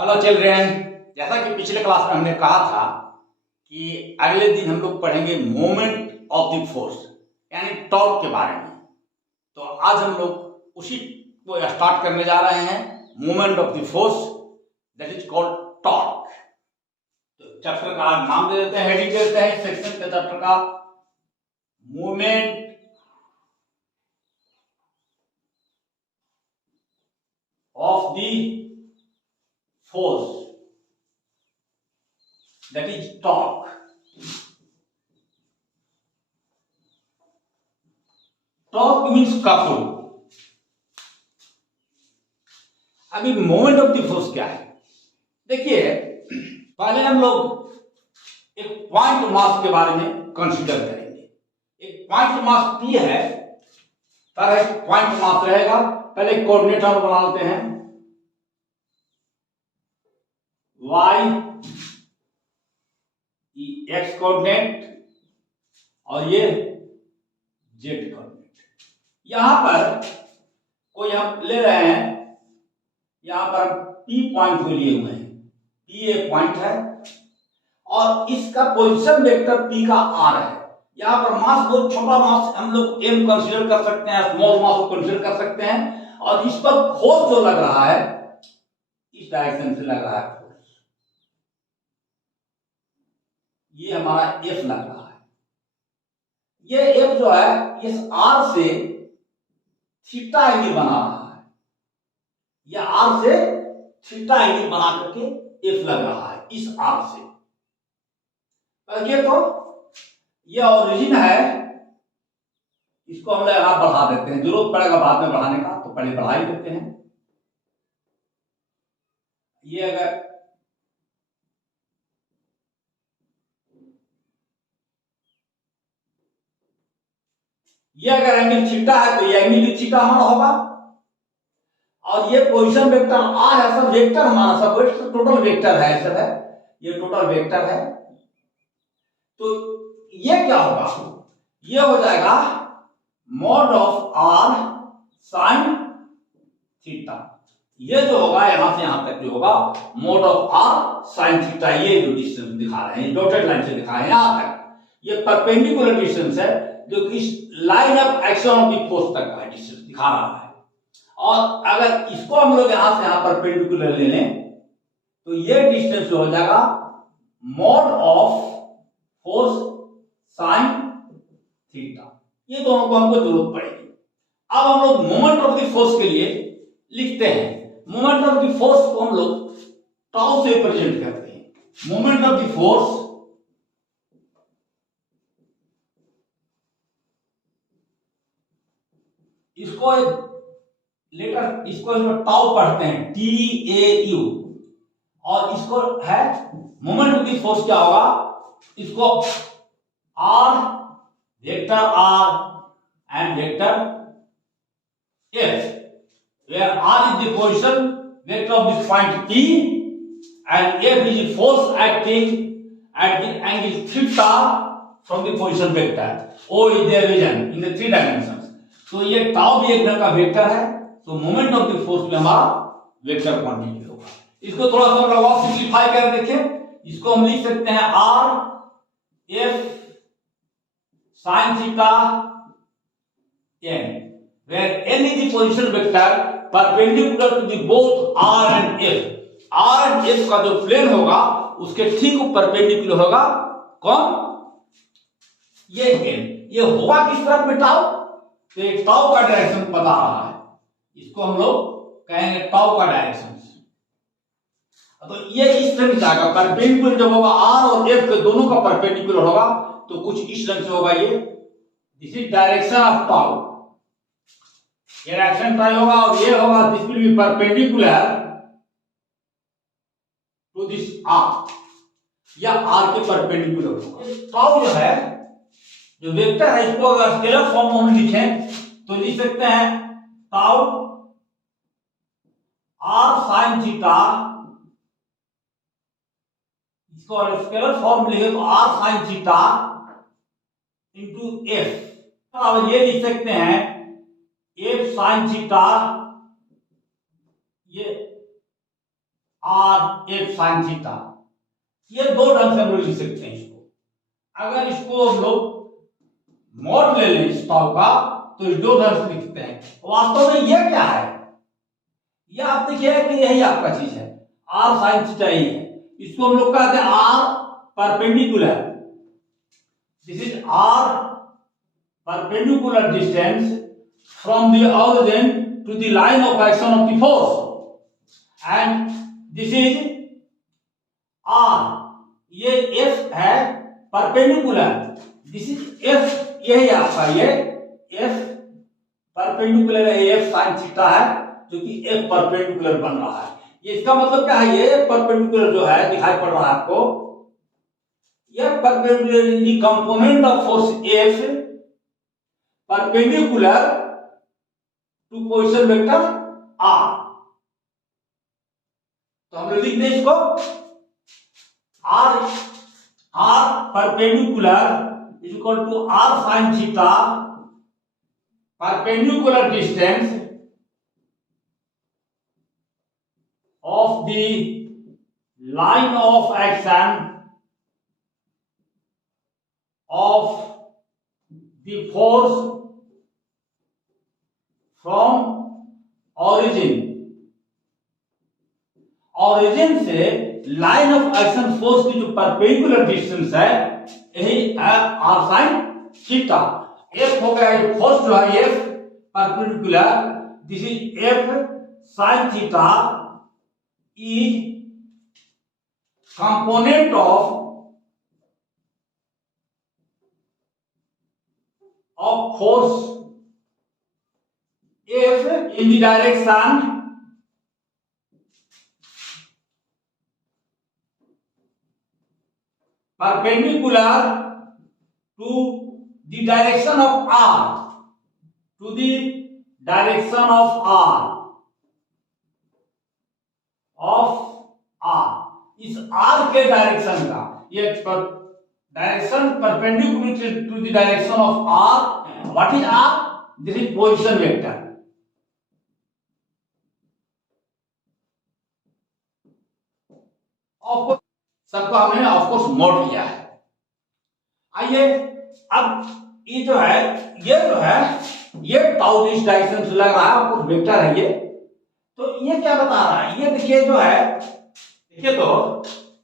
Hello children. जैसा कि पिछले क्लास में हमने कहा था कि अगले दिन हम लोग पढ़ेंगे मोमेंट ऑफ द फोर्स यानी टॉर्क के बारे में। तो आज हम लोग उसी को स्टार्ट करने जा रहे हैं, moment of the force that is called torque. तो चैप्टर का नाम दे देते हैं, हेडिंग दे देते हैं सेक्शन के चैप्टर का, moment of the force that is torque. Torque means couple. अभी मोमेंट ऑफ द फोर्स क्या है? देखिए, पहले हम लोग एक पॉइंट मास के बारे में कंसीडर करेंगे। एक पॉइंट मास P है, तरह एक पॉइंट मास रहेगा। पहले कोऑर्डिनेट हम बना लेते हैं, y एक्स कोऑर्डिनेट और ये जेड कोऑर्डिनेट। यहां पर कोई हम ले रहे हैं, यहां पर P पॉइंट को लिए हुए हैं, P एक पॉइंट है और इसका पोजीशन वेक्टर P का R है। यहां पर मास बहुत छोटा मास हम लोग M कंसीडर कर सकते हैं, स्मॉल मास को कंसीडर कर सकते हैं और इस पर फोर्स जो लग रहा है इस डायरेक्शन से लग रहा है। ये हमारा F लग रहा है। ये F जो है इस R से थीटा एंगल बना रहा है, यह R से थीटा एंगल बना करके F लग रहा है इस R से। देखिए तो यह ओरिजिन है, इसको हम लोग बढ़ा देते हैं, जरूरत पड़ेगा बाद में बढ़ाने का तो पहले बढ़ा ही देते हैं। ये अगर ये अगर एंगल थीटा है तो ये एंगल भी थीटा हमारा होगा और ये पोजीशन वेक्टर R है, सब वेक्टर हमारा, सब वेक्टर टोटल वेक्टर है, सब है, ये टोटल वेक्टर है। तो ये क्या होगा, ये हो जाएगा mod of R sine theta. ये जो होगा यहां से यहां तक जो होगा mod of R sine theta. ये जो डिस्टेंस दिखा रहे हैं डॉटेड लाइन से दिखा रहे हैं यहां तक, ये परपेंडिकुलर डिस्टेंस है जो कि इस line of action of the force तक का डिस्टेंस दिखा रहा है। और अगर इसको हम लोग यहां से यहां परपेंडिकुलर ले लें तो ये डिस्टेंस जो हो जाएगा mod of force sine theta. ये दोनों को हमको जरूरत पड़ेगी। अब हम लोग मोमेंट ऑफ द फोर्स के लिए लिखते हैं। मोमेंट ऑफ द फोर्स को हम लोग टाउ से रिप्रेजेंट करते हैं। मोमेंट ऑफ द फोर्स इसको लेटर, इसको टाउ पढ़ते हैं, TAU, और इसको है मोमेंट ऑफ द फोर्स क्या होगा, इसको R vector R and vector F, where R is the position vector of this point P and F is the force acting at the angle theta from the position vector. O is their region in the 3 dimensions. तो ये tau भी एक तरह का vector है, तो moment of the force में हमारा वेक्टर क्वांटिटी होगा। इसको थोड़ा सा हम और सिंपलीफाई कर देखें। इसको हम लिख सकते हैं R F sin theta n, where n is the position vector perpendicular to the both R and F. R and F का जो प्लेन होगा उसके ठीक परपेंडिकुलर होगा कौन, ये n। ये होगा किस तरफ में टाउ, तो एक टाउ का डायरेक्शन बता रहा है, इसको हम लोग कहेंगे टाउ का डायरेक्शन। तो ये इस तरह से जाएगा, परपेंडिकुलर जब होगा R और F के दोनों का परपेंडिकुलर होगा तो कुछ इस तरह से होगा। ये this is direction of tau, ये डायरेक्शन टाउ होगा और ये होगा this will be perpendicular to this R, या R के परपेंडिकुलर होगा। टाउ जो है जो वेक्टर है इसको अगर स्केलर फॉर्म में हम लिखें तो लिख सकते हैं टाउ R sin थीटा, इसको अगर स्केलर फॉर्म में लिखे तो R sin theta into F। अब ये लिख सकते हैं F sin थीटा, ये आर एफ साइन थीटा। ये दो ढंग से हम लोग लिख सकते हैं इसको। अगर इसको हम लोग मॉड ले लें इस टाउ का तो इस दो ढंग से लिखते हैं। वास्तव में ये क्या है, ये आप देखिए कि यही आपका चीज है, आर साइन थीटा ही है। इसको हम लोग कहते हैं R perpendicular. This is R perpendicular distance from the origin to the line of action of the force, and this is R। ये F है perpendicular, this is F, यही आपका ये F perpendicular है, F sin थीटा है जो कि F perpendicular बन रहा है। ये इसका मतलब क्या है, ये perpendicular जो है दिखाई पड़ रहा है आपको, यह perpendicular is the component of force F perpendicular to position vector R। तो हम लोग लिखते हैं इसको R perpendicular is equal to R sin theta perpendicular distance of the line of action of the force from origin से line of action force की जो perpendicular distance है यही है आर साइन थीटा। एफ हो गया ये फोर्स जो है F perpendicular, this is F sine theta is component of force F in the direction perpendicular to the direction of R, to the direction of R, इस R के direction का, ये direction perpendicular to the direction of R। What is R? This is position vector. सबको हमने of course mode किया है। आइए अब ये जो है ये टाउ इस डायरेक्शन से लग रहा है, आपको वेक्टर है ये। तो ये क्या बता रहा है, ये देखिए जो है, देखिए तो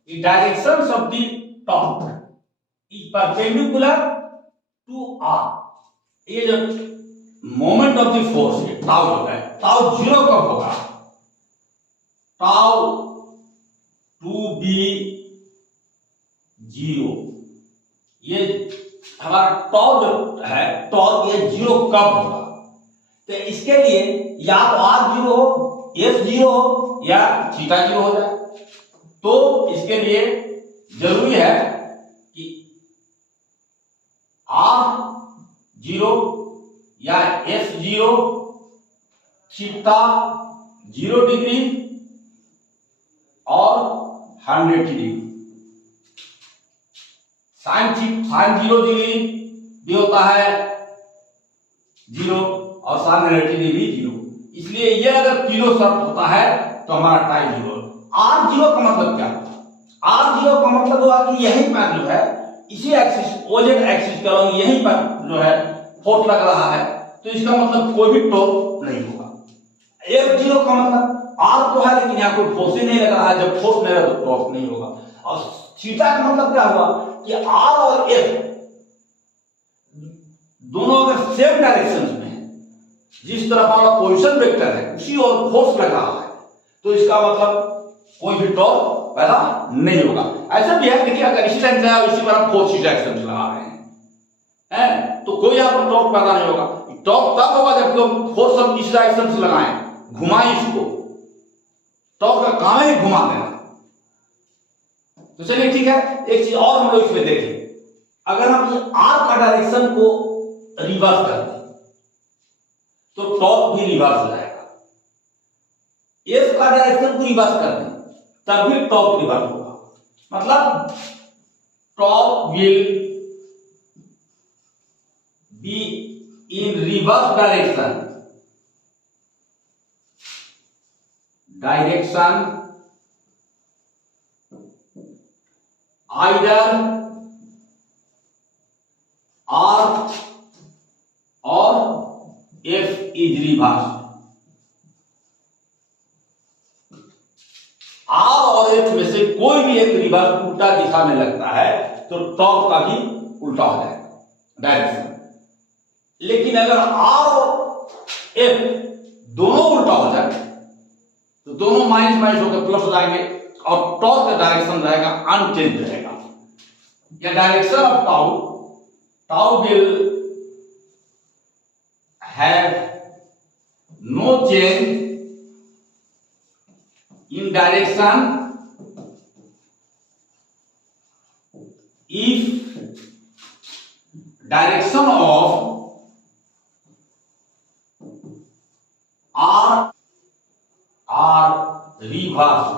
ये direction of the top is perpendicular to R. ये जो मोमेंट ऑफ द फोर्स है टाउ जो है, टाउ जीरो कब होगा, टाउ टू बी जीरो। ये हमारा टाउ जो है टाउ ये जीरो कब होगा, तो इसके लिए या तो आर जीरो हो, एफ जीरो हो या थीटा जीरो हो जाए। तो इसके लिए जरूरी है कि आर जीरो या एफ जीरो, थीटा 0 डिग्री और 100 डिग्री। साइन 0 डिग्री भी होता है 0 और साइन 180 डिग्री 0। इसलिए ये अगर तीनों शर्त होता है तो हमारा टाइम 0। आर जीरो का मतलब क्या होता है, आर जीरो का मतलब हुआ कि यहीं पर जो है इसी एक्सिस ओजेड एक्सिस के अलग यहीं पर जो है फोर्स लग रहा है, तो इसका मतलब कोई भी टॉर्क नहीं होगा। एफ जीरो का मतलब आर तो है लेकिन यहाँ कोई फोर्स ही नहीं लग रहा है, जब फोर्स नहीं लगा तो टॉर्क नहीं होगा। और थीटा का मतलब क्या हुआ कि आर और एफ दोनों अगर सेम डायरेक्शन में है, जिस तरफ हमारा पोजीशन वेक्टर है उसी और फोर्स लग रहा है, तो इसका मतलब कोई भी टॉर्क पैदा नहीं होगा। ऐसा भी है देखिए, अगर इसी टाइम से इसी पर हम फोर्स डायरेक्शन लगा रहे हैं तो कोई यहाँ पर टॉर्क पैदा नहीं होगा। टॉर्क तब होगा जब हम फोर्स हम इस डायरेक्शन से लगाएं, घुमाएं इसको, टॉर्क का काम है घुमा देना। तो चलिए ठीक है, एक चीज और हम लोग इसमें देखें, अगर हम ये आर का डायरेक्शन को रिवर्स कर दें तो टॉर्क भी रिवर्स हो जाएगा। एफ का डायरेक्शन को रिवर्स कर दें तब भी टॉर्क रिवर्स होगा, मतलब torque will be in reverse direction, either R और एफ इज रिवर्स। आर और एफ में से कोई भी एक रिवर्स उल्टा दिशा में लगता है तो टॉर्क का भी उल्टा हो जाएगा डायरेक्शन। लेकिन अगर आर और एफ दोनों उल्टा हो जाए तो दोनों माइनस माइनस होकर प्लस हो जाएंगे और टॉर्क का डायरेक्शन रहेगा अनचेंज रहेगा। या direction of tau will have no change in direction if direction of r are reversed।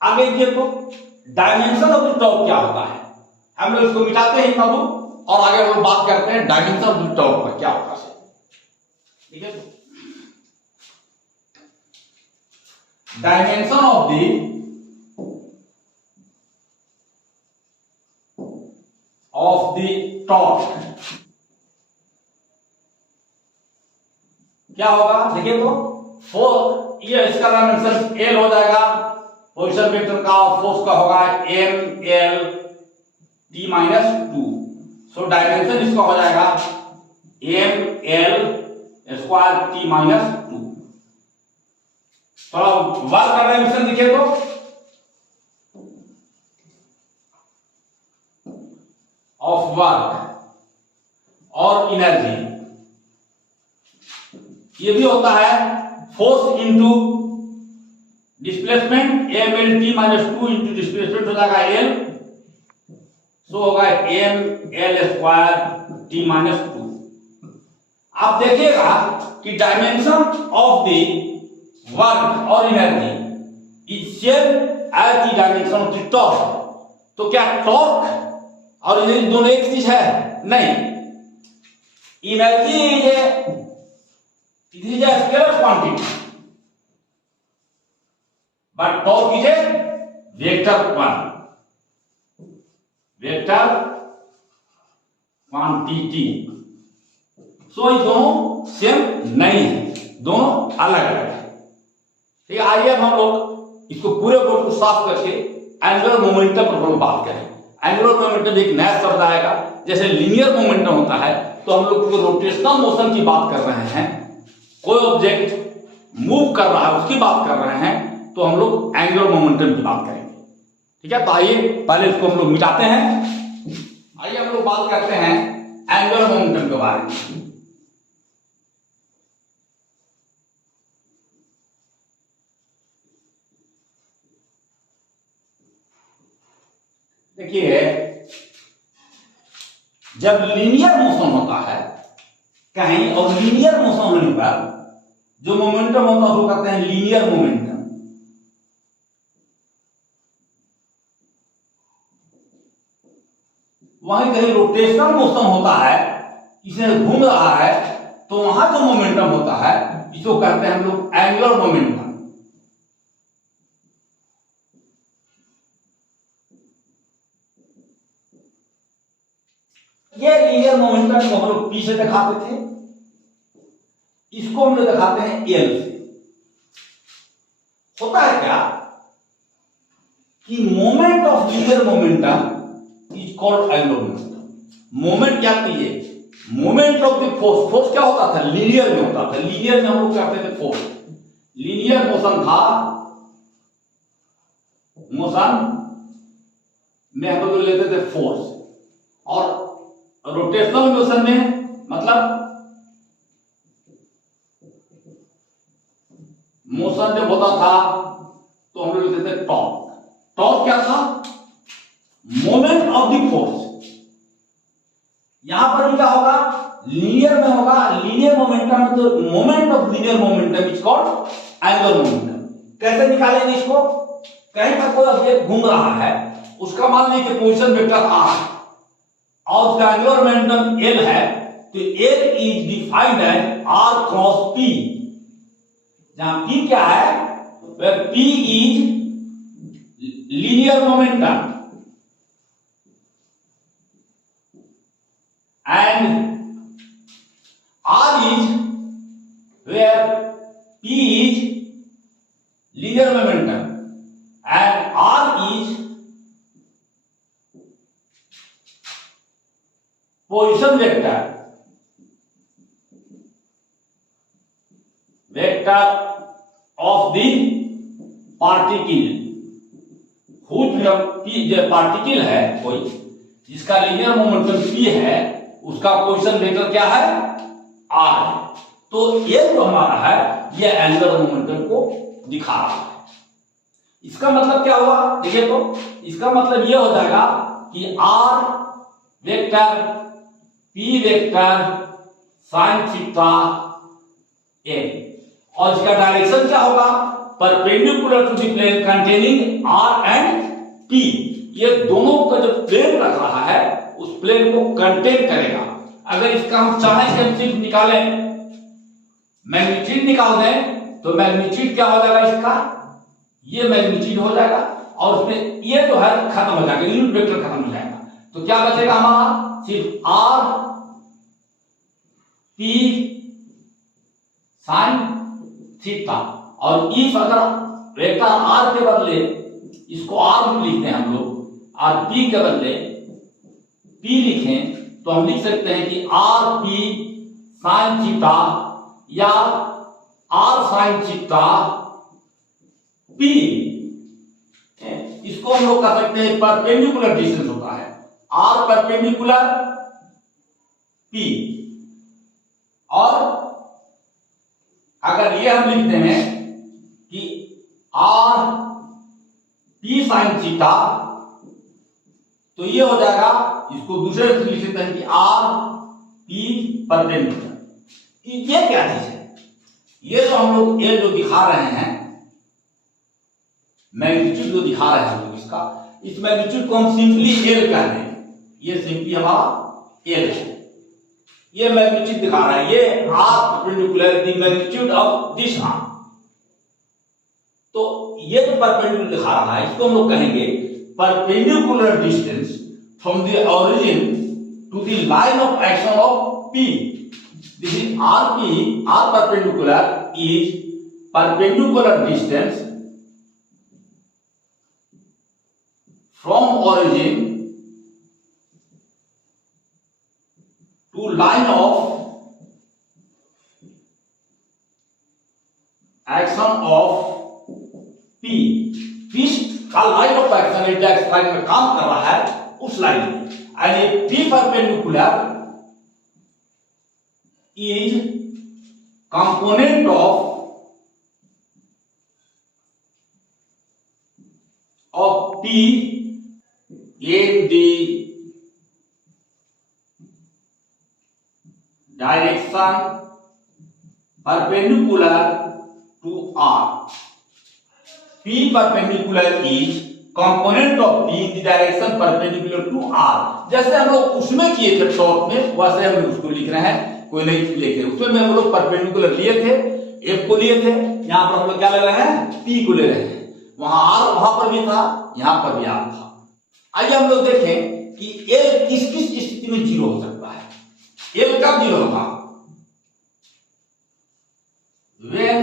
आगे देखो डायमेंशन ऑफ द टॉप क्या होता है, हम लोग इसको मिटाते हैं बाबू और आगे हम लोग बात करते हैं डायमेंशन ऑफ द टॉप का क्या होता है। ठीक है, डायमेंशन ऑफ द टॉर्क क्या होगा, देखिए तो फोर्स, ये इसका डायमेंशन एल हो जाएगा, पोजीशन वेक्टर का फोर्स का होगा M L T minus two. So dimension इसका हो जाएगा M L square T minus two. थोड़ा वर्क का डायमेंशन दिखे तो ऑफ वर्क और एनर्जी, ये भी होता है force into displacement, M L T minus two into displacement हो जाएगा एल, सो होगा M L square T minus two. आप देखिएगा कि डायमेंशन ऑफ द वर्क और energy is same as the dimension of the torque. तो क्या torque और एनर्जी दोनों एक चीज है? नहीं, energy is a scalar quantity but torque is a vector quantity. So ये दोनों सेम नहीं है, दोनों अलग अलग है। ठीक है, आइए अब हम लोग इसको पूरे बोर्ड को साफ करके एंगुलर मोमेंटम पर हम बात करें। एंगुलर मोमेंटम एक नया शब्द आएगा, जैसे लीनियर मोमेंटम होता है तो हम लोग रोटेशनल मोशन की बात कर रहे हैं, कोई ऑब्जेक्ट मूव कर रहा है उसकी बात कर रहे हैं तो हम लोग एंगुलर मोमेंटम की बात करेंगे। ठीक है, तो आइए पहले इसको हम लोग मिटाते हैं। आइए हम लोग बात करते हैं एंगुलर मोमेंटम के बारे में। देखिए, जब लीनियर मोशन होता है कहीं और लीनियर मोशन होने पर जो मोमेंटम होता है उसको कहते हैं लीनियर मोमेंटम। वहीं कहीं रोटेशनल मोशन होता है, इसे घूम रहा है तो वहां जो मोमेंटम होता है इसको कहते हैं हम लोग एंगुलर मोमेंटम। ये लीनियर मोमेंटम को हम लोग पी से दिखाते थे, इसको हम लोग दिखाते हैं एल से। होता है क्या कि moment of linear momentum is called angular momentum. Moment क्या कीजिए, moment of the force, force क्या होता था लीनियर में होता था, लीनियर में हम लोग कहते थे फोर्स, लीनियर मोशन था, मोशन में हम लोग लेते थे फोर्स, और रोटेशनल मोशन में मतलब मोशन जब होता था तो हम लोग लेते थे टॉर्क। टॉर्क क्या था, मोमेंट ऑफ द फोर्स। यहां पर भी क्या होगा, लीनियर में होगा, लीनियर मोमेंटम में तो moment of linear momentum is called angular momentum. कैसे निकालेंगे इसको, कहीं पर कोई ऑब्जेक्ट घूम रहा है, उसका मान लीजिए पोजीशन वेक्टर आर और उसका एंगुलर मोमेंटम एल है, तो L is defined as R cross P, जहां पी क्या है, P is linear momentum, and R is where P is linear momentum and R is position vector of the particle, जो particle है कोई जिसका linear momentum P है, उसका position vector क्या है, R है। तो ये जो हमारा है ये एंगुलर मोमेंटम को दिखा रहा है। इसका मतलब क्या हुआ, देखिए तो इसका मतलब ये हो जाएगा कि R vector P vector sine theta a, और इसका डायरेक्शन क्या होगा, perpendicular to the plane containing R and P। ये दोनों का जो प्लेन रख रहा है उस प्लेन को कंटेन करेगा। अगर इसका हम चाहें कि हम सिर्फ निकालें, मैग्नीट्यूड निकाल दें, तो मैग्नीट्यूड क्या हो जाएगा इसका, ये मैग्नीट्यूड हो जाएगा और उसमें ये जो है खत्म हो जाएगा, यूनिट वेक्टर खत्म हो जाएगा। तो क्या बचेगा हमारा, सिर्फ R P साइन थीटा, और इस अगर वेक्टर R के बदले इसको R में लिखते हैं हम लोग, और P के बदले P लिखें, तो हम लिख सकते हैं कि R P साइन थीटा या R साइन थीटा P। इसको हम लोग कह सकते हैं परपेंडिकुलर डिस्टेंस होता है, R परपेंडिकुलर P। और अगर ये हम लिखते हैं कि R P साइन थीटा, तो ये हो जाएगा, इसको दूसरे से लिख सकते हैं कि R P परपेंडिकुलर। ये क्या चीज है, ये जो हम लोग ये जो दिखा रहे हैं मैग्नीट्यूड जो दिखा रहे हैं हम लोग, इसका इस मैग्नीट्यूड को हम सिंपली L कह रहे हैं। ये सिंपली हमारा L है, ये मैग्नीट्यूड दिखा रहा है, ये R perpendicular the magnitude of this R। तो ये जो परपेंडिकुलर दिखा रहा है इसको हम लोग कहेंगे perpendicular distance from the origin to the line of action of P। This is RP, R perpendicular is perpendicular distance from origin to line of action of P। P का line of action index line में काम कर रहा है उस line में, and P perpendicular is component of P in the direction perpendicular to R। P perpendicular is component of P in the direction perpendicular to R। जैसे हम लोग उसमें किए थे टॉप में, वैसे हम लोग उसको लिख रहे हैं, कोई नहीं लिखे। उसमें हम लोग परपेंडिकुलर लिए थे, F को लिए थे, यहाँ पर हम लोग क्या ले रहे हैं, P को ले रहे हैं। वहां R वहां पर भी था, यहाँ पर भी R था। आइए हम लोग देखें कि L किस किस स्थिति में जीरो हो सकता है। L कब जीरो होगा, when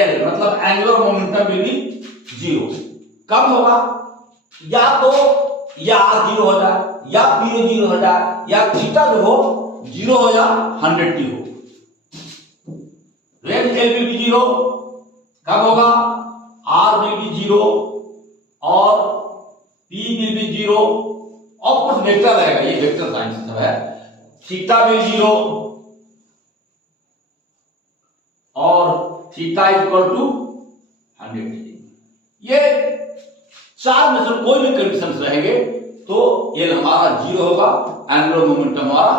L मतलब angular momentum will be zero. कब होगा, या तो या R जीरो हो जाए, या P जीरो हो जाए, या थीटा जो हो जीरो हो या 100t हो। when L will be zero, कब होगा, R will be जीरो और P will be जीरो। और कुछ वेक्टर रहेगा, ये वेक्टर साइन सब है, थीटा will जीरो और थीटा इज इक्वल टू 100। ये चार में से कोई भी कंडीशन रहेंगे तो ये हमारा जीरो होगा, एंगुलर मोमेंटम हमारा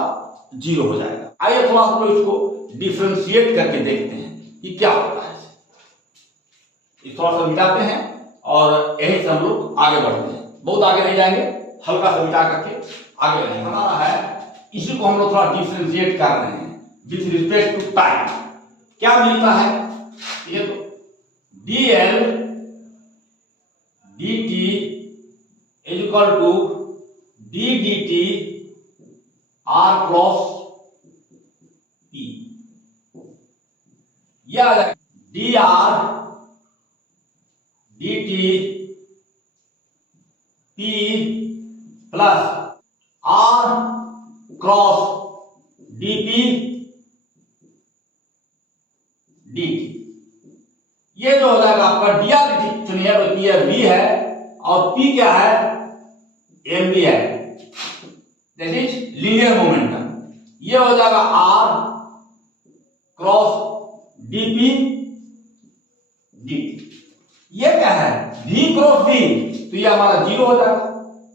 जीरो हो जाएगा। आइए थोड़ा सा इसको डिफरेंशिएट करके देखते हैं कि क्या होता है। इस थोड़ा सा मिटाते हैं और यही से हम लोग आगे बढ़ते हैं, बहुत आगे नहीं जाएंगे, हल्का सा मिटा करके आगे बढ़ेंगे। हमारा है, इसी को हम लोग थोड़ा डिफरेंशिएट कर रहे हैं विथ रिस्पेक्ट टू टाइम। क्या मिलता है, ये तो dl dt equal to D D T R cross P. यह आ जाएगा D R D T P plus R cross DP D T. ये जो हो जाएगा आपका डी आर डी टी, सुनिए ये वी है और पी क्या है, एम बी है, दैट इज लीनियर मोमेंटम। ये हो जाएगा R cross DP D T. ये क्या है, v क्रॉस v, तो ये हमारा जीरो हो जाएगा।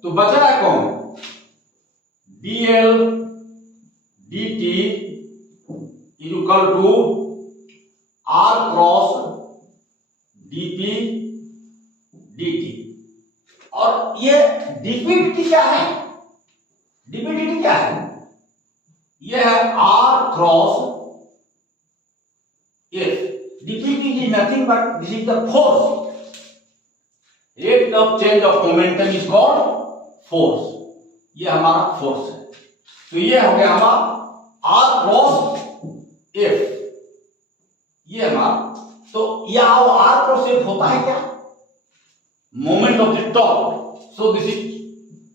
तो बच रहा है कौन, dl dt is equal to r cross dp dt। और ये dp dt क्या है, dp dt क्या है, ये है r cross f। dp dt is nothing but this is the force, rate of change of momentum is called force। ये हमारा फोर्स है। तो ये हो गया हमारा r क्रॉस f, ये हमारा। तो यह r क्रॉस f होता है क्या, moment of the torque. So this is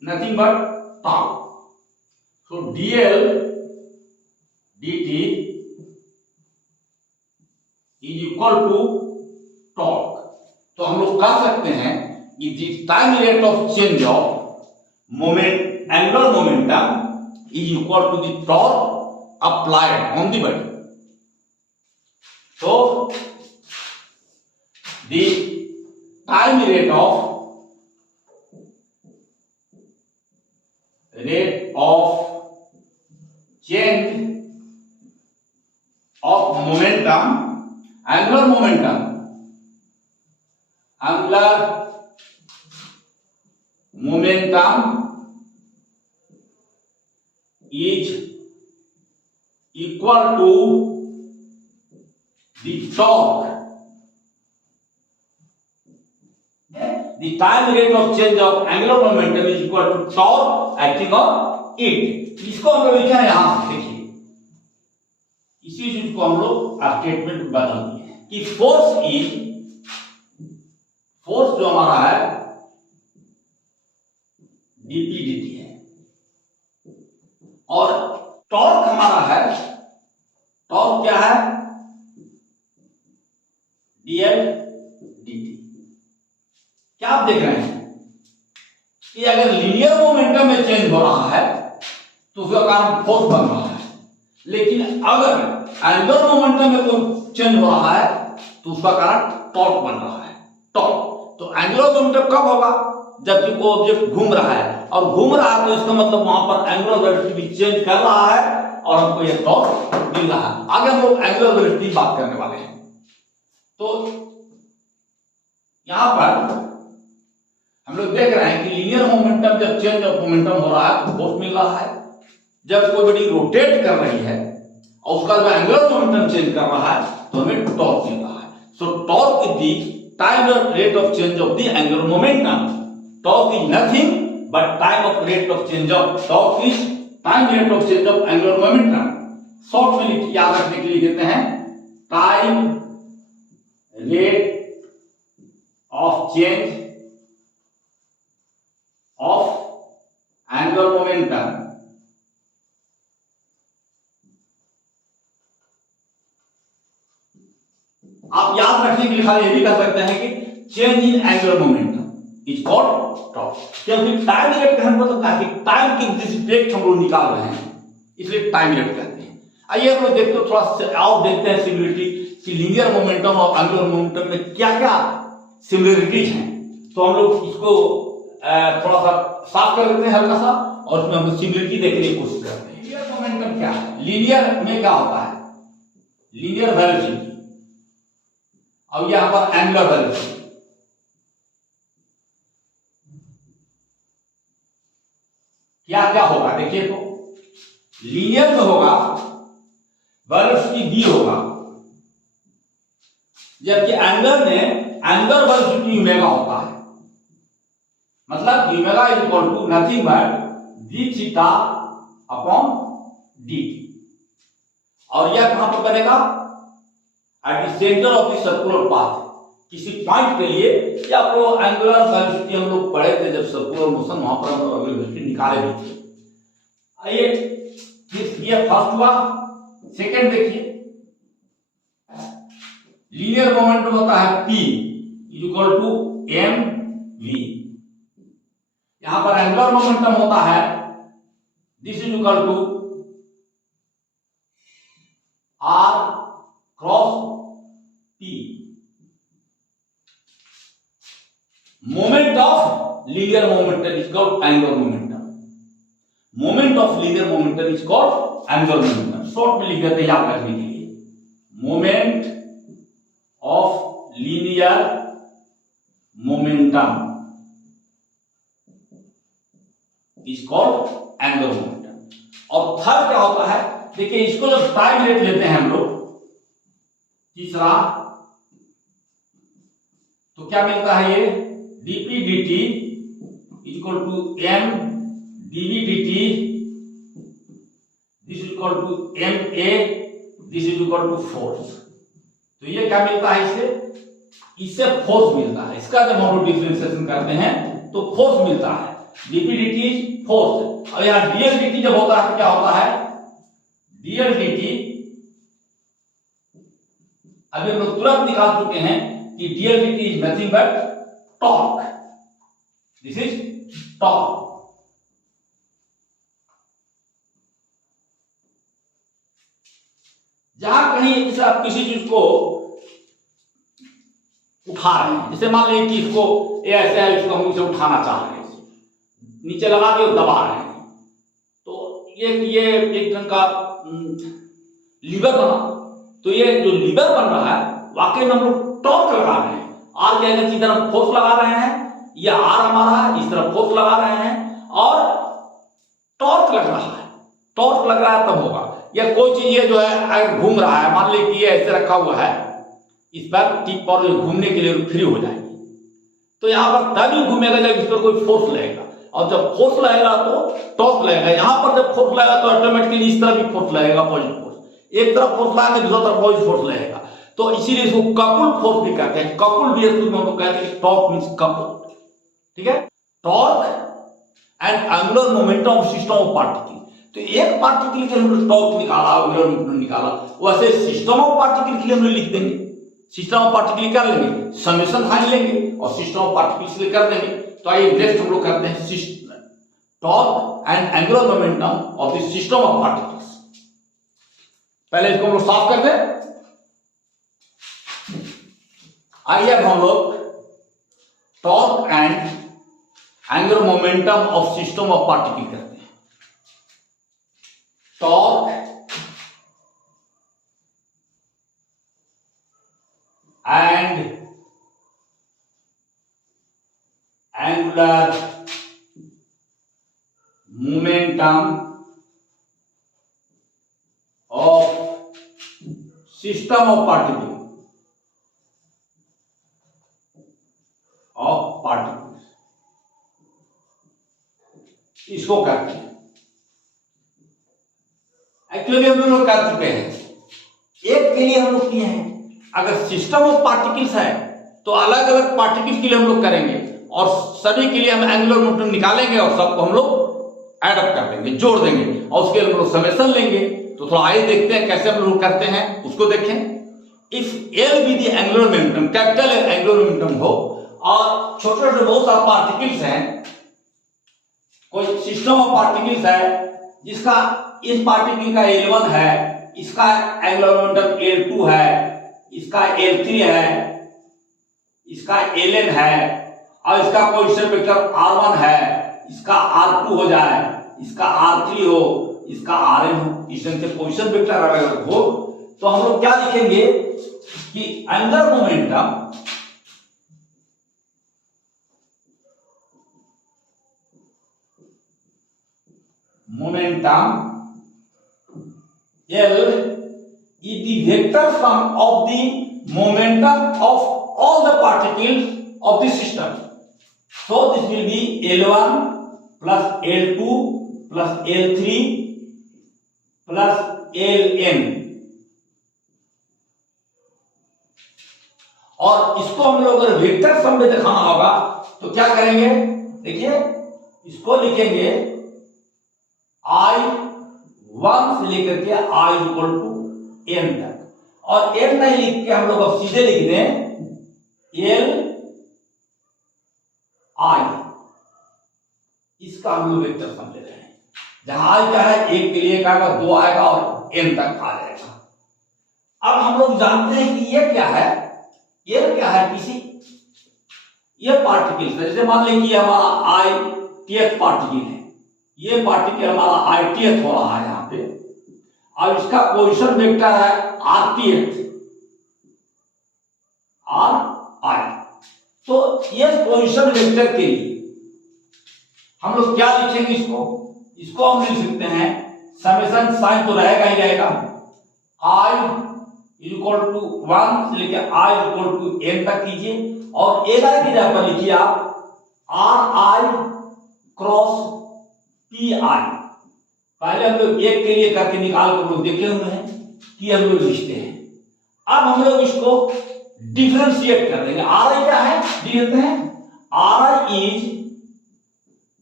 nothing but torque. So dl dt is equal to torque. तो हम लोग कह सकते हैं कि the time rate of change of moment angular momentum is equal to the torque applied on the body. तो the time rate of change of momentum, angular momentum is equal to the torque, the time rate of change of angular momentum is equal to torque acting on it। इसको हम लोग लिखा है यहां से, देखिए इसी चीज को हम लोग स्टेटमेंट बदल दिए कि फोर्स जो हमारा है dp dt है और टॉर्क हमारा है, टॉर्क क्या है, dl dt। क्या आप देख रहे हैं कि अगर लीनियर मोमेंटम में चेंज हो रहा है तो उसका कारण फोर्स बन रहा है, लेकिन अगर एंगुलर मोमेंटम में कोई चेंज हो रहा है तो उसका कारण टॉर्क बन रहा है, टॉर्क। तो एंगुलर मोमेंटम कब होगा, जबकि कोई ऑब्जेक्ट घूम रहा है, और घूम रहा है तो इसका मतलब वहां पर एंगुलर वेलोसिटी भी चेंज कर रहा है और हमको यह टॉर्क मिल रहा है। आगे हम लोग एंगुलर वेलोसिटी की बात करने वाले हैं। तो यहां पर हम लोग देख रहे हैं कि लीनियर मोमेंटम जब चेंज ऑफ मोमेंटम हो रहा है तो फोर्स मिल रहा है, जब कोई बॉडी रोटेट कर रही है और उसका जब एंगुलर मोमेंटम चेंज कर रहा है तो हमें टॉर्क मिल रहा है। सो torque is the time rate of change of the angular momentum. Torque is nothing but time of rate of change of, torque is time rate of change of angular momentum. Short में याद रखने के लिए देते हैं time rate of change of angular momentum. आप याद रखने के लिए खाली ये भी कह सकते हैं कि change in angular momentum is called torque, क्योंकि टाइम रेट का हमको तो कहा कि टाइम की डिस्प्लेक्ट हम लोग निकाल रहे हैं, इसलिए टाइम रेट कहते हैं। आइए हम लोग देखते हैं, थोड़ा और देखते हैं सिमिलरिटी कि लीनियर मोमेंटम और एंगुलर मोमेंटम में क्या क्या सिमिलरिटीज हैं। तो हम लोग इसको थोड़ा सा साफ कर देते हैं हल्का सा, और उसमें हम सिमिलरिटी देखने की कोशिश करते हैं। लीनियर मोमेंटम क्या है, लीनियर में क्या होता है, लीनियर वेलोसिटी, और यहां पर एंगुलर वेलोसिटी। क्या क्या होगा देखिए, तो लीनियर में होगा वेलोसिटी v होगा, जबकि एंगुलर में एंगुलर वेलोसिटी ओमेगा होता है। मतलब omega is equal to nothing but D theta upon D T. और यह कहां पर बनेगा? At the centre of the circular path, किसी पॉइंट के लिए। या आपको एंगुलर वेलोसिटी हम लोग पढ़े थे जब सर्कुलर मोशन, वहां पर हम लोग वेलोसिटी निकाले भी थे। आइए ये फर्स्ट हुआ। सेकंड देखिए, लीनियर मोमेंटम होता है P is equal to M V. यहां पर एंगुलर मोमेंटम होता है this is equal to R cross P। Moment of linear momentum is called angular momentum. Moment of linear momentum is called angular momentum. Short में लिख देते हैं याद रखने के लिए, moment of linear momentum is called angular momentum. और third क्या होता है, देखिए इसको जब टाइम रेट लेते हैं हम लोग, तीसरा, तो क्या मिलता है ये dp dt is equal to m dv dt, this is equal to ma, this is equal to force. तो ये क्या मिलता है इससे फोर्स मिलता है। इसका जब हम लोग डिफरेंशिएशन करते हैं तो फोर्स मिलता है, dp dt फोर्स। और यहां dl dt जब होता है तो क्या होता है, dl dt अभी हम लोग तुरंत निकाल चुके हैं कि dl dt is nothing but torque. This is torque. जहां कहीं जैसे आप किसी चीज को उठा रहे हैं, जैसे मान लीजिए कि इसको ऐसे है, इसको हम इसे उठाना चाह रहे हैं, नीचे लगा के दबा रहे हैं, तो ये एक ढंग का लीवर बना। तो ये जो लीवर बन रहा है वाकई में हम लोग टॉर्क लगा रहे हैं। आर के अगेंस्ट इधर हम फोर्स लगा रहे हैं, या आर हमारा है, इस तरफ फोर्स लगा रहे हैं और टॉर्क लग रहा है। टॉर्क लग रहा है तब होगा, या कोई चीज ये जो है अगर घूम रहा है, मान लीजिए कि ये ऐसे रखा हुआ है, इस पर टिप पर घूमने के लिए फ्री हो जाएगी, तो यहां पर तभी घूमेगा जब इस पर कोई फोर्स लगेगा। और जब फोर्स लगेगा तो टॉर्क लगेगा। यहां पर जब फोर्स लगेगा तो ऑटोमेटिकली इस तरफ भी फोर्स लगेगा, पॉजिटिव फोर्स। एक तरफ फोर्स लगाएंगे, दूसरी तरफ पॉजिटिव फोर्स लगेगा। तो इसीलिए इसको कपुल फोर्स भी कहते हैं। कपुल भी हम लोग कहते हैं कि टॉर्क मींस कपुल। ठीक है, torque and angular momentum of system of particle. तो एक पार्टिकल के लिए टॉर्क निकाला, एंगुलर मोमेंटम निकाला, वैसे सिस्टम ऑफ पार्टिकल के लिए हम लोग लिख देंगे। सिस्टम ऑफ पार्टिकल कर लेंगे, समेशन फाइन लेंगे और सिस्टम ऑफ पार्टिकल्स लिए कर देंगे। तो आइए नेक्स्ट हम लोग करते हैं torque and angular momentum of the system of particles. पहले इसको हम लोग साफ कर दें। आइए अब हम लोग torque and angular momentum of system of particle करते हैं। Torque and angular momentum of system of particle इसको करते हैं। एक्चुअली हम लोग कर चुके हैं, एक के लिए हम लोग किए हैं। अगर सिस्टम ऑफ पार्टिकल्स है तो अलग अलग पार्टिकल्स के लिए हम लोग करेंगे और सभी के लिए हम एंगुलर मोमेंटम निकालेंगे और सबको हम लोग ऐड अप कर देंगे, जोड़ देंगे और उसके लिए हम लोग समेशन लेंगे। तो थोड़ा आइए देखते हैं कैसे हम लोग करते हैं, उसको देखें। If L be the angular momentum, capital angular momentum हो और छोटे छोटे बहुत सारे पार्टिकल्स हैं, कोई सिस्टम ऑफ पार्टिकल्स है जिसका इस पार्टिकल का L1 है, इसका एंगुलर मोमेंटम L2 है, इसका L3 है, इसका Ln है और इसका पोजीशन वेक्टर R1 है, इसका R2 हो जाए, इसका R3 हो, इसका Rn हो। इस ढंग से पोजीशन वेक्टर अगर हो तो हम लोग क्या लिखेंगे कि angular momentum L is the vector sum of the momentum of all the particles of the system. So this will be L1 plus L2 plus L3 plus Ln, और इसको हम लोग अगर वेक्टर फॉर्म में दिखाना होगा तो क्या करेंगे, देखिए इसको लिखेंगे I1 से लेकर के I इक्वल टू n तक, और n नहीं लिख के हम लोग अब सीधे लिख दें L I, इसका हम लोग वेक्टर फॉर्म ले रहे हैं, जहां I क्या है, एक के लिए एक आएगा, दो आएगा और n तक आ जाएगा। अब हम लोग जानते हैं कि ये क्या है, ये क्या है, किसी ये पार्टिकल, जैसे मान लें कि हमारा ith पार्टिकल है, ये पार्टिकल हमारा ith हो रहा है यहाँ पे, और इसका पोजीशन वेक्टर है rth, ri। तो ये पोजीशन वेक्टर के लिए हम लोग क्या लिखेंगे, इसको हम लिख सकते हैं समेशन, साइन तो रहेगा ही रहेगा, I इक्वल टू 1 से लेके I इक्वल टू n तक कीजिए, और Li की जगह पर लिखिए आप Ri क्रॉस Pi। पहले हम लोग एक के लिए करके निकाल कर लोग देखे हुए हैं कि हम लोग लिखते हैं। अब हम लोग इसको डिफरेंशिएट कर देंगे। Ri क्या है, लिखते हैं Ri is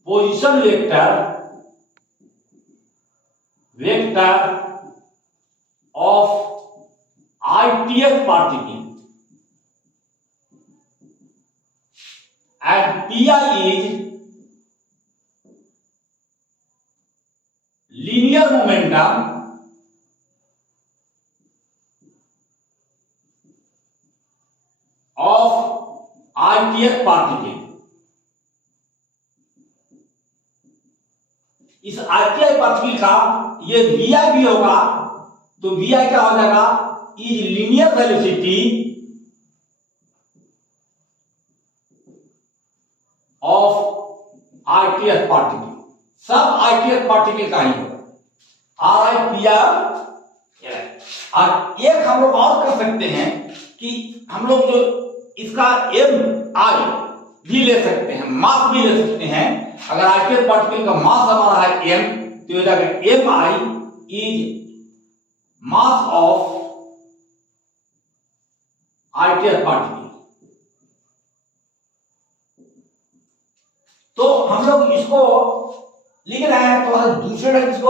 position vector of ith particle and Pi is linear momentum of ith particle। इस ith पार्टिकल का ये Vi भी होगा, तो Vi क्या हो जाएगा, is linear velocity of ith particle, सब ith पार्टिकल का ही होगा, Ri Pi। और एक हम लोग और कर सकते हैं कि हम लोग जो इसका Mi भी ले सकते हैं, मास भी ले सकते हैं। अगर ith पार्टिकल का मास हमारा है m, तो हो जाएगा Mi is mass of ith particle. तो हम लोग इसको लिख रहे हैं, तो दूसरे ढंग से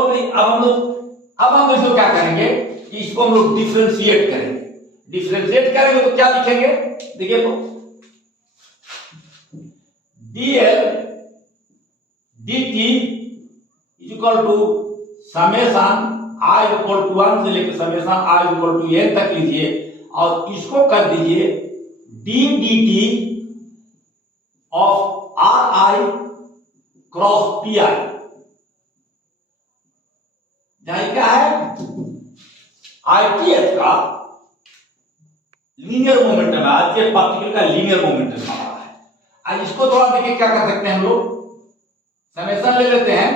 अब हम इसको क्या करेंगे कि इसको हम लोग डिफरेंशिएट करेंगे। डिफरेंशिएट करेंगे तो क्या लिखेंगे, देखिए तो dl dt is equal to summation I equal to 1 से लेकर summation I equal to n तक लीजिए, और इसको कर दीजिए d dt of Ri cross Pi। जहां क्या है, ith का लीनियर मोमेंटम है, ith पार्टिकल का लीनियर मोमेंटम आ रहा है। आज इसको थोड़ा देखिए क्या कर सकते हैं, हम लोग समेशन ले लेते हैं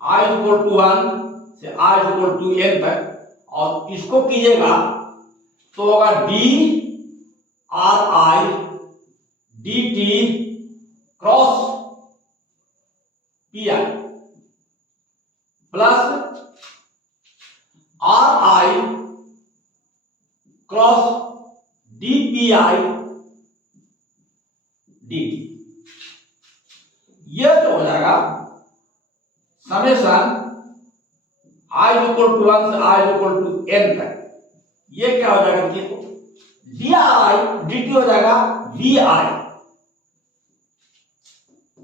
I इक्वल टू 1 से I इक्वल टू n तक, और इसको कीजिएगा तो होगा d Ri dt cross Pi plus Ri cross dPi dt। यह जो हो जाएगा समेशन I इक्वल टू 1 से I इक्वल टू n तक, ये क्या हो जाएगा, देखो di dt हो जाएगा Vi,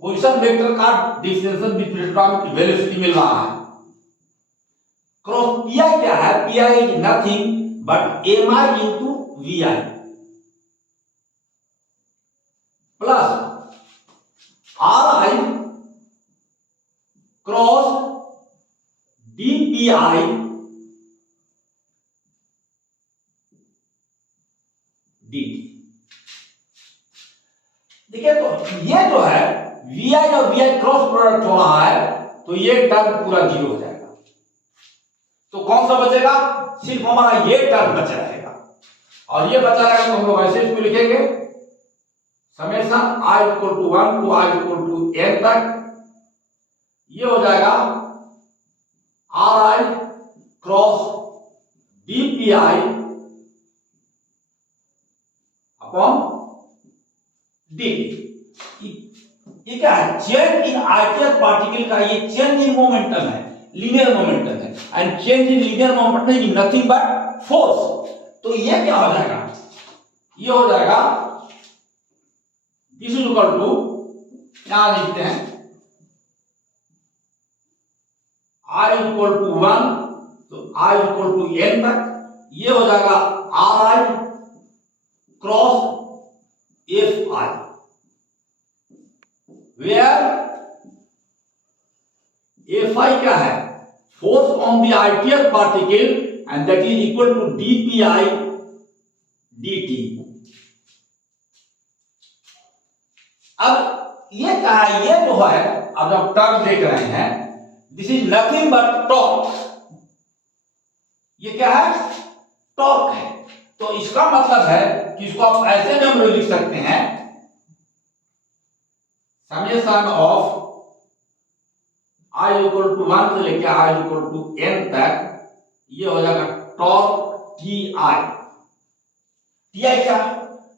पोजीशन वेक्टर का डिफरेंशियल विथ वेलोसिटी मिल रहा है। क्रॉस Pi क्या है, Pi is nothing but Mi into Vi plus Ri cross dPi dt। देखिए तो ये जो है Vi और Vi क्रॉस प्रोडक्ट हो रहा है, तो ये टर्म पूरा जीरो हो जाएगा। तो कौन सा बचेगा, सिर्फ हमारा ये टर्म बचा रहेगा, और ये बचा रहेगा तो हम लोग ऐसे इसको लिखेंगे summation i equal to 1 to i equal to n तक, ये हो जाएगा ri cross dpi upon dt। ये क्या है? चेंज इन आइडियल पार्टिकल का ये चेंज इन मोमेंटम है, लीनियर मोमेंटम है, and change in linear momentum is nothing but force. तो ये क्या हो जाएगा? ये हो जाएगा दिस इज इक्वल टू, यहां लिखते हैं i इक्वल टू 1 तो i इक्वल टू n तक, ये हो जाएगा ri cross fi, where fi क्या है? Force on the ideal particle and that is equal to dpi dt। अब ये क्या है? ये जो है, अब जब टर्म देख रहे हैं, this is nothing but torque. ये क्या है? टॉर्क है। तो इसका मतलब है कि इसको आप ऐसे नंबर लिख सकते हैं, summation of i equal to 1 से लेकर i इक्वल टू n तक, ये हो जाएगा टॉर्क ti। ti क्या?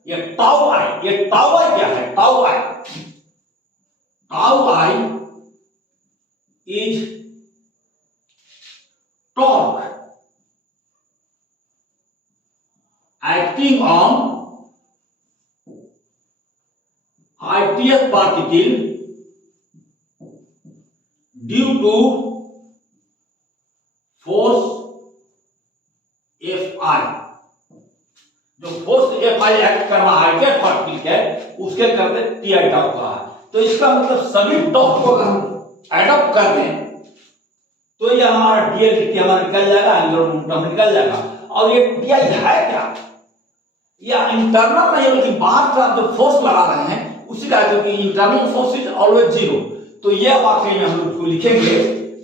ये टाउ i, ये टाउ i क्या है? Tau i is torque acting on ideal particle due to force Fi। जो फोर्स Fi एक्ट कर रहा है आइडियल पार्टिकल के, उसके करते टी आई टॉर्क रहा है। तो इसका मतलब सभी टॉर्क को अगर हम एडॉप्ट कर दें तो ये हमारा डीएल टी हमारा निकल जाएगा, एंगुलर मोमेंटम निकल जाएगा। और ये टी आई है क्या? या इंटरनल नहीं, लेकिन बाहर से आप जो फोर्स लगा रहे हैं उसी का, क्योंकि internal force is always zero. तो ये वाक्य में हम लोग को लिखेंगे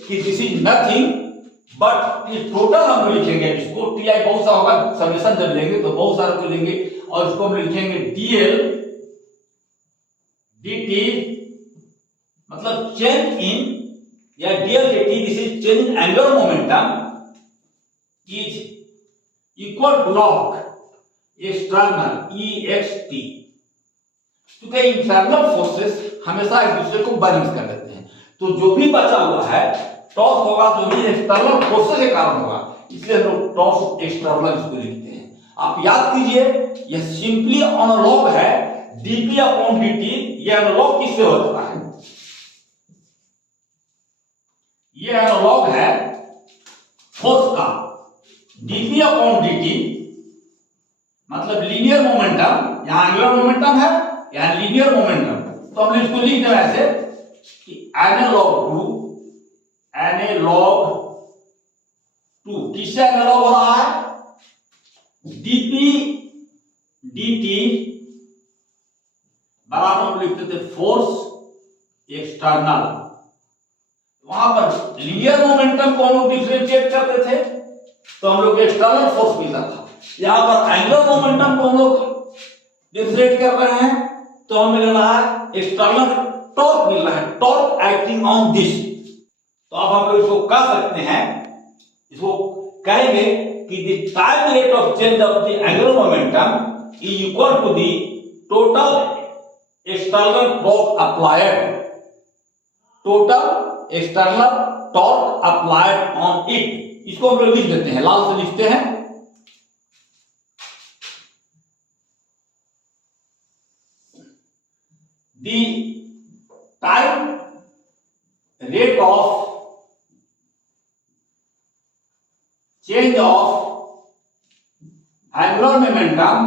कि दिस इज नथिंग बट, ये टोटल हम लोग लिखेंगे इसको, टी आई बहुत सा होगा, समेशन जब लेंगे तो बहुत सारा को लेंगे, और इसको हम लिखेंगे डीएल dt, मतलब चेंज इन, या DL dt this is change in angular momentum is equal to log external EXT। क्योंकि इंटरनल फोर्सेस हमेशा एक दूसरे को बैलेंस कर देते हैं, तो जो भी बचा हुआ है टॉर्क होगा जो भी एक्सटर्नल फोर्सेस के कारण होगा, इसलिए हम लोग टॉर्क एक्सटर्नल इसको लिखते हैं। आप याद कीजिए, यह सिंपली एनालॉग है dp अपॉन dt। ये एनालॉग किससे होता है? ये एनालॉग है फोर्स का, dp अपॉन dt मतलब लीनियर मोमेंटम, यहां एंगुलर मोमेंटम है, यहां लीनियर मोमेंटम। तो हम इसको लिख दें ऐसे कि एनालॉग टू किससे एनालॉग हो रहा है? dp dt बराबर हम लिखते थे फोर्स एक्सटर्नल। वहां पर लीनियर मोमेंटम को हम लोग डिफरेंशिएट करते थे तो हम लोग एक्सटर्नल फोर्स मिलता था। यहां पर एंगुलर मोमेंटम को हम लोग डिफरेंशिएट कर रहे हैं तो हमें मिल रहा है एक्सटर्नल टॉर्क मिल रहा है, टॉर्क एक्टिंग ऑन दिस। तो अब हम लोग इसको कह सकते हैं, इसको कहेंगे कि the time rate of change of the angular momentum is equal to the total external torque applied, total external torque applied on it. इसको हम लोग लिख देते हैं, लाल से लिखते हैं, the time rate of change of angular momentum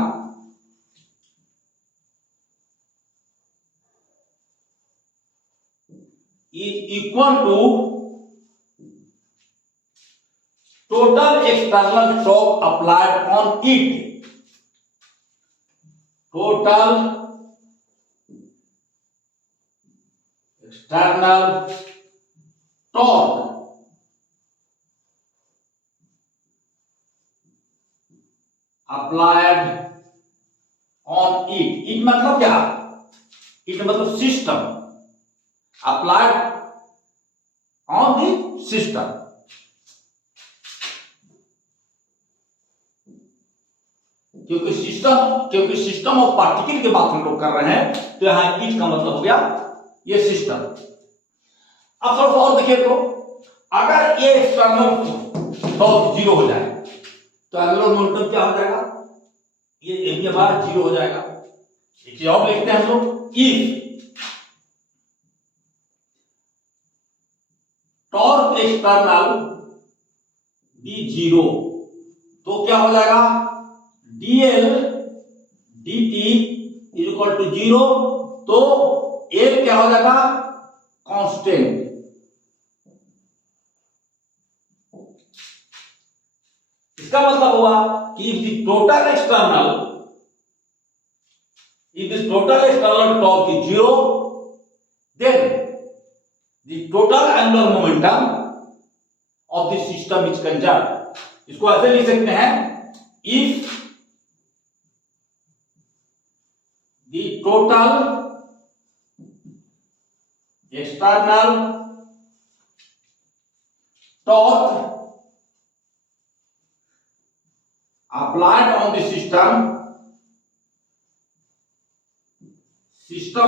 is equal to total external torque applied on it, total external torque applied on it। it मतलब क्या? इट मतलब system, applied on the system. क्योंकि सिस्टम ऑफ पार्टिकल की बात हम लोग कर रहे हैं, तो यहां इट का मतलब हो गया ये सिस्टम। अब थोड़ा सा और देखिए, तो अगर ये एक्सटर्नल टॉर्क जीरो हो जाए तो एंगुलर मोमेंटम क्या हो जाएगा, ये भी हमारा जीरो हो जाएगा। एक चीज और लिखते हैं हम लोग, if torque external be zero तो क्या हो जाएगा, dl dt is equal to zero, तो L क्या हो जाएगा, कांस्टेंट। इसका मतलब हुआ कि if the total external torque is zero, then the total angular momentum of the system is conserved। इसको ऐसे लिख सकते हैं, if the total external torque applied on the system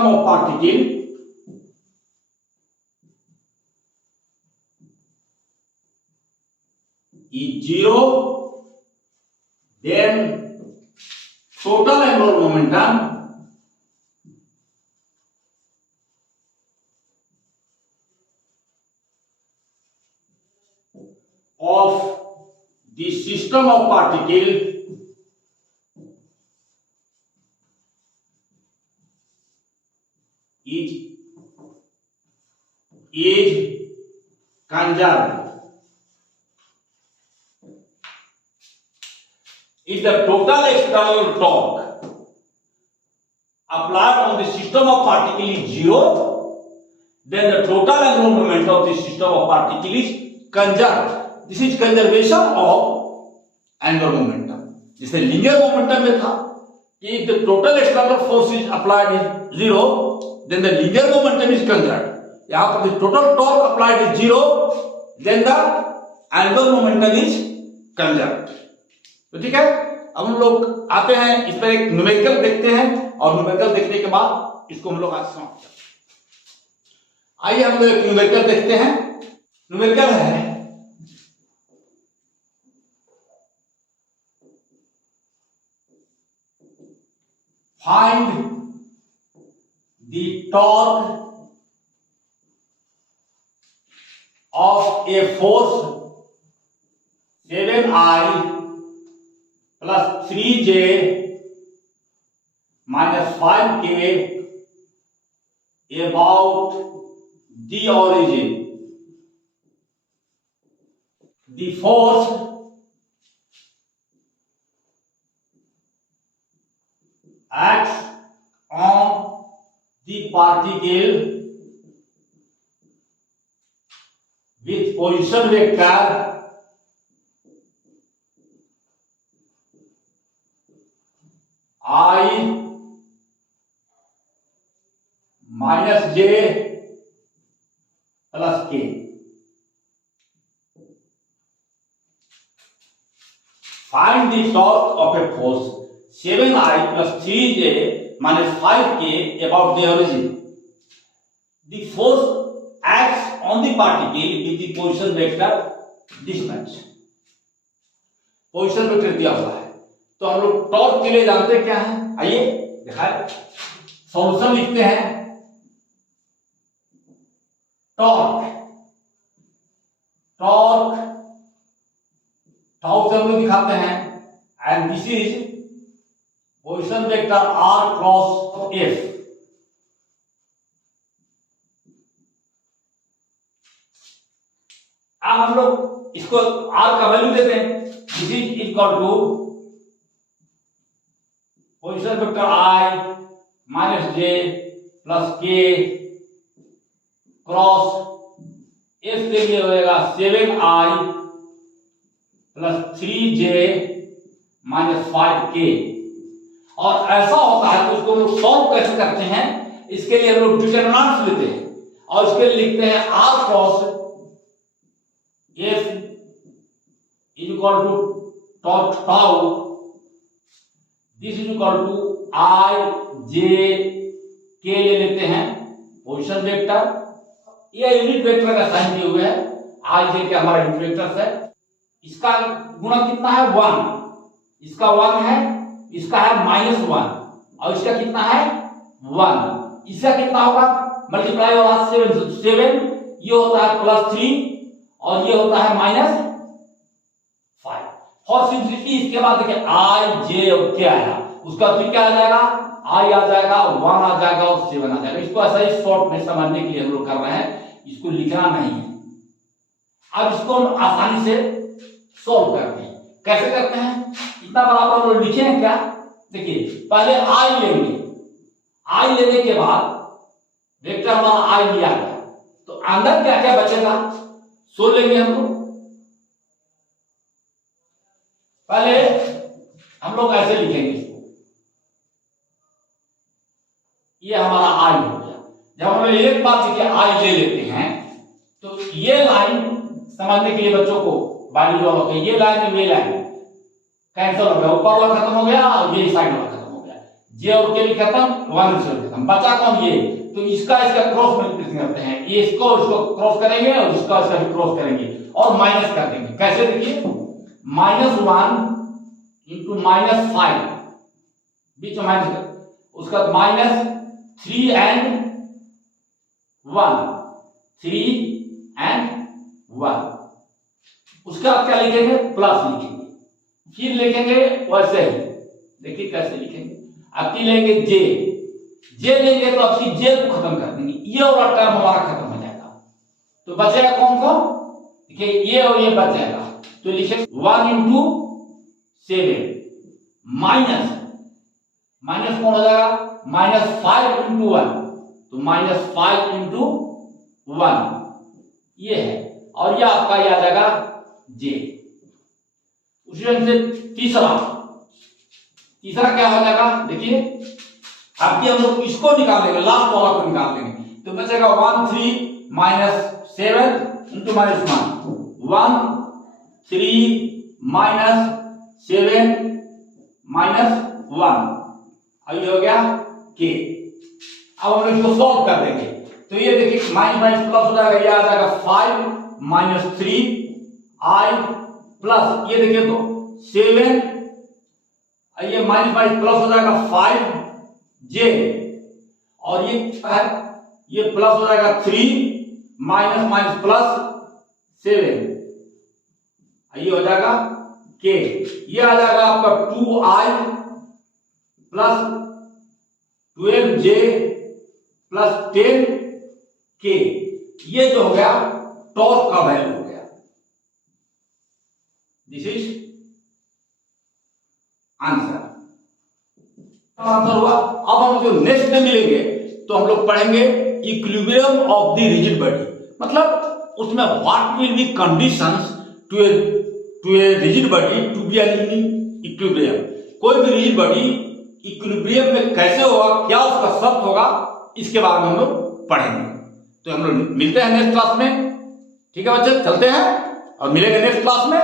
of particle is zero, then total angular momentum of the system of particle is conserved। If the total external torque applied on the system of particle is zero, then the total angular momentum of the system of particle is conserved। This is conservation of angular momentum। जैसे linear momentum में था कि if the total external force is applied is zero, then the linear momentum is conserved। यहाँ पर the total torque applied is zero, then the angular momentum is conserved। तो ठीक है, अब हम लोग आते हैं इस पर एक न्यूमेरिकल देखते हैं, और न्यूमेरिकल देखने के बाद इसको हम लोग आज समाप्त करते हैं। आइए हम लोग एक न्यूमेरिकल देखते हैं। न्यूमेरिकल है find the torque of a force 7I plus 3J minus 5K about the origin। The force acts on the particle with position vector I minus J plus K। Find the torque of a force 7I plus 3J minus 5K about the origin। The force acts on the particle with the position vector mismatch। Position vector दिया हुआ है, तो हम लोग torque के लिए जानते हैं क्या है, आइए दिखाएं। सॉल्यूशन लिखते हैं, टॉर्क टाउ से हम लोग दिखाते हैं, and this is position vector R cross F. अब हम लोग इसको आर का वैल्यू देते हैं, this is equal to position vector I minus J plus K cross F के लिए होगा 7I plus 3J minus 5K। और ऐसा होता है तो उसको लोग सॉल्व कैसे करते हैं इसके लिए हम लोग डिटरमिनेंट्स लेते हैं और इसके लिए लिखते हैं r cross f is equal to tau, this is equal to i j के लिए लेते हैं पोजीशन वेक्टर, ये यूनिट वेक्टर का साइन दिए हुए है, i j के हमारा यूनिट वेक्टर है। इसका गुणा कितना है 1, इसका 1 है, इसका है -1 और इसका कितना है 1, इसका कितना होगा मल्टीप्लाई होगा 7 से 7, ये होता है +3 और ये होता है -5। फॉर सिंपलिसिटी इसके बाद देखिए i j और k आया, उसका फिर क्या आ जाएगा i आ जाएगा, 1 आ जाएगा और 7 आ जाएगा। इसको ऐसा ही शॉर्ट में समझने के लिए हम लोग कर रहे हैं, इसको लिखना नहीं है। अब इसको हम आसानी से सॉल्व करते हैं। कैसे करते हैं, इतना बराबर हम लोग लिखे हैं क्या, देखिए पहले i लेंगे, i लेने के बाद वेक्टर हमारा i लिया गया, तो अंदर क्या क्या बचेगा सो लेंगे हम लोग। पहले हम लोग ऐसे लिखेंगे इसको, ये हमारा i हो गया। जब हम लोग एक बार देखिए i ले लेते हैं तो ये लाइन समझने के लिए बच्चों को बाली जो होती है, ये लाइन ये लाइन कैंसिल हो गया, ऊपर वाला खत्म हो गया और ये साइड वाला खत्म हो गया, जे और के भी खत्म, 1 से खत्म, बचा कौन ये, तो इसका क्रॉस मल्टीप्लिकेशन करते हैं, ये इसको क्रॉस करेंगे और इसका भी क्रॉस करेंगे और माइनस कर देंगे। कैसे देखिए -1 इंटू -5 बीच में माइनस, उसका -3 and 1, 3 and 1, उसका क्या लिखेंगे प्लस लिखेंगे, फिर लिखेंगे वैसे ही, देखिए कैसे लिखेंगे, आपकी लेंगे जे लेंगे तो आपकी जे को खत्म कर देंगे, ये और टर्म हमारा खत्म हो जाएगा, तो बचेगा कौन कौन, देखिए ये और ये बच जाएगा, तो लिखेंगे 1 इंटू 7 माइनस कौन हो जाएगा -5 इंटू 1, तो -5 इंटू 1 ये है, और ये आपका ये आ जाएगा जे। उसी ढंग से तीसरा क्या हो जाएगा, देखिए आपके हम लोग इसको निकाल देंगे, लास्ट वाला को निकाल देंगे, तो बचेगा 1 3 -7 इंटू -1, 1 3 -7 -1, अब ये हो गया के। अब हम इसको सॉल्व कर देंगे, तो ये देखिए माइनस प्लस हो जाएगा, ये आ जाएगा 5 -3 i प्लस ये देखिए तो 7, ये माइनस प्लस हो जाएगा 5 j और ये प्लस हो जाएगा 3 माइनस प्लस 7, ये हो जाएगा k, ये आ जाएगा आपका 2i plus 12j plus 10k, ये जो हो गया टॉर्क का वैल्यू हो गया, दिस इज आंसर हुआ। अब हम जो नेक्स्ट में मिलेंगे तो हम लोग पढ़ेंगे equilibrium of the rigid body, मतलब उसमें what will be conditions to a rigid body to be an equilibrium, कोई भी रिजिड बॉडी इक्विलिब्रियम में कैसे होगा, क्या उसका शब्द होगा, इसके बारे में हम लोग पढ़ेंगे। तो हम लोग मिलते हैं नेक्स्ट क्लास में, ठीक है बच्चे, चलते हैं और मिलेंगे नेक्स्ट क्लास में।